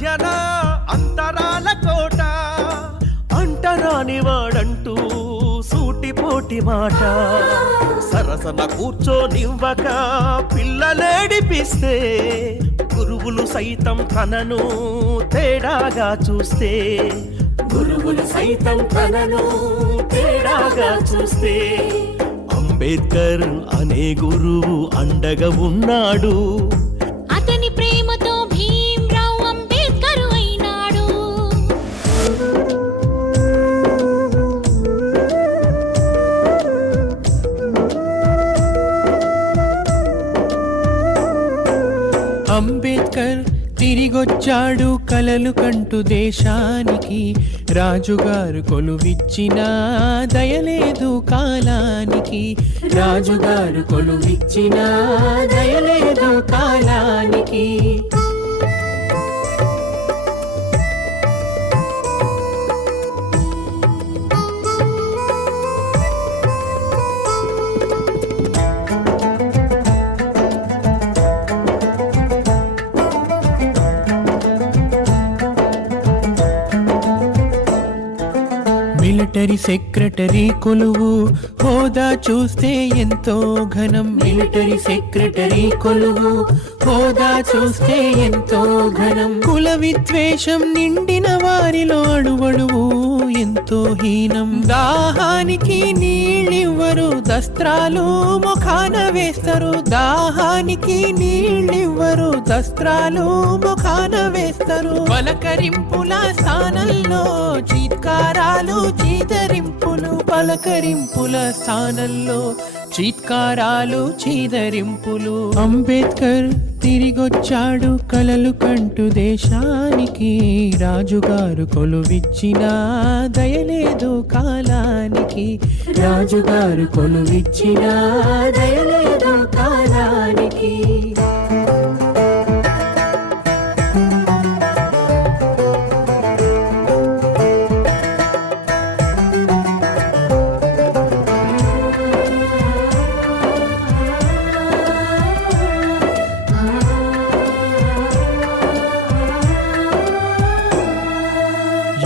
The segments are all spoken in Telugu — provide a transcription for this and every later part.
మధ్యన అంతరాల కోట, అంటరాని వాడంటూ సూటిపోటి మాట, సరసన కూర్చోనివ్వక పిల్లలేడిపిస్తే, గురువులు సైతం తనను తేడాగా చూస్తే, గురువులు సైతం తనను తేడాగా చూస్తే, అంబేద్కర్ అనే గురువు అండగా ఉన్నాడు, అతని ప్రేమతో భీమ్రావ్ అంబేద్కర్ అయినాడు. అంబేద్కర్ తిరిగొచ్చాడు కలలు కంటూ దేశానికి, రాజుగారు కొలువిచ్చిన దయలేదు కాలానికి, రాజుగారు కొలువిచ్చిన దయలేదు కాలానికి. మిలిటరీ సెక్రటరీ కొలువు హోదా చూస్తే ఎంతో ఘనం, మిలిటరీ సెక్రటరీ కొలువు హోదా చూస్తే ఎంతో ఘనం. కుల విద్వేషం నిండిన వారిలో అడువడువు ఎంతో హీనం, దాహానికి నీళ్ళివ్వరు దస్త్రాలు ముఖాన వేస్తారు, దాహానికి నీళ్ళివ్వరు దస్త్రాలు ముఖాన వేస్తారు. పలకరింపుల స్థానంలో చీత్కారాలు చీదరింపులు, పలకరింపుల స్థానంలో చీత్కారాలు చీదరింపులు. అంబేద్కర్ తిరిగొచ్చాడు కలలు కంటూ దేశానికి, రాజుగారు కొలువిచ్చిన దయలేదు కాలానికి, రాజుగారు కొలువిచ్చిన దయలేదు కాలానికి.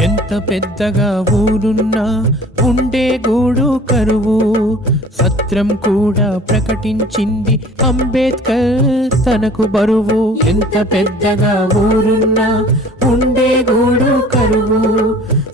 ఎంత పెద్దగా ఊరున్నా ఉండే గూడు కరువు, సత్రం కూడా ప్రకటించింది అంబేద్కర్ తనకు బరువు. ఎంత పెద్దగా ఊరున్నా ఉండే గూడు కరువు,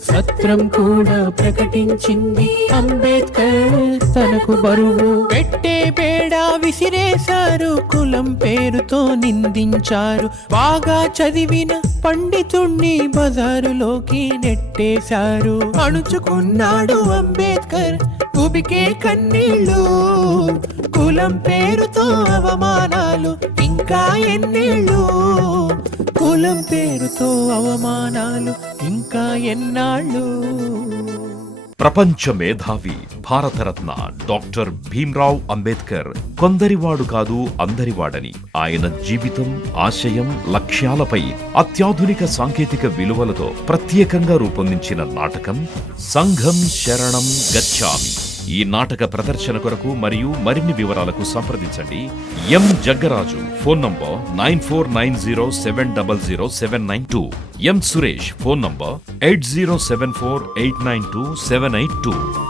సత్రం కూడా ప్రకటించింది అంబేద్కర్ తనకు బరువు. పెట్టే బేడా విసిరేశారు, కులం పేరుతో నిందించారు, బాగా చదివిన పండితుణ్ణి బజారులోకి నెట్టేశారు. అణుచుకున్నాడు అంబేద్కర్ ఉబికే కన్నీళ్ళు, కులం పేరుతో అవమానాలు ఇంకా ఎన్నేళ్ళు, కులం పేరుతో అవమానాలు ఇంకా ఎన్నాళ్ళు. ప్రపంచ మేధావి భారతరత్న డాక్టర్ భీమ్రావ్ అంబేద్కర్ కొందరివాడు కాదు అందరివాడని, ఆయన జీవితం ఆశయం లక్ష్యాలపై అత్యాధునిక సాంకేతిక విలువలతో ప్రత్యేకంగా రూపొందించిన నాటకం సంఘం శరణం గచ్ఛామి. ఈ నాటక ప్రదర్శన కొరకు మరియు మరిన్ని వివరాలకు సంప్రదించండి ఎం జగ్గరాజు, ఫోన్ నంబర్ 9490700792, ఎం సురేష్, ఫోన్ నంబర్ 8074892782.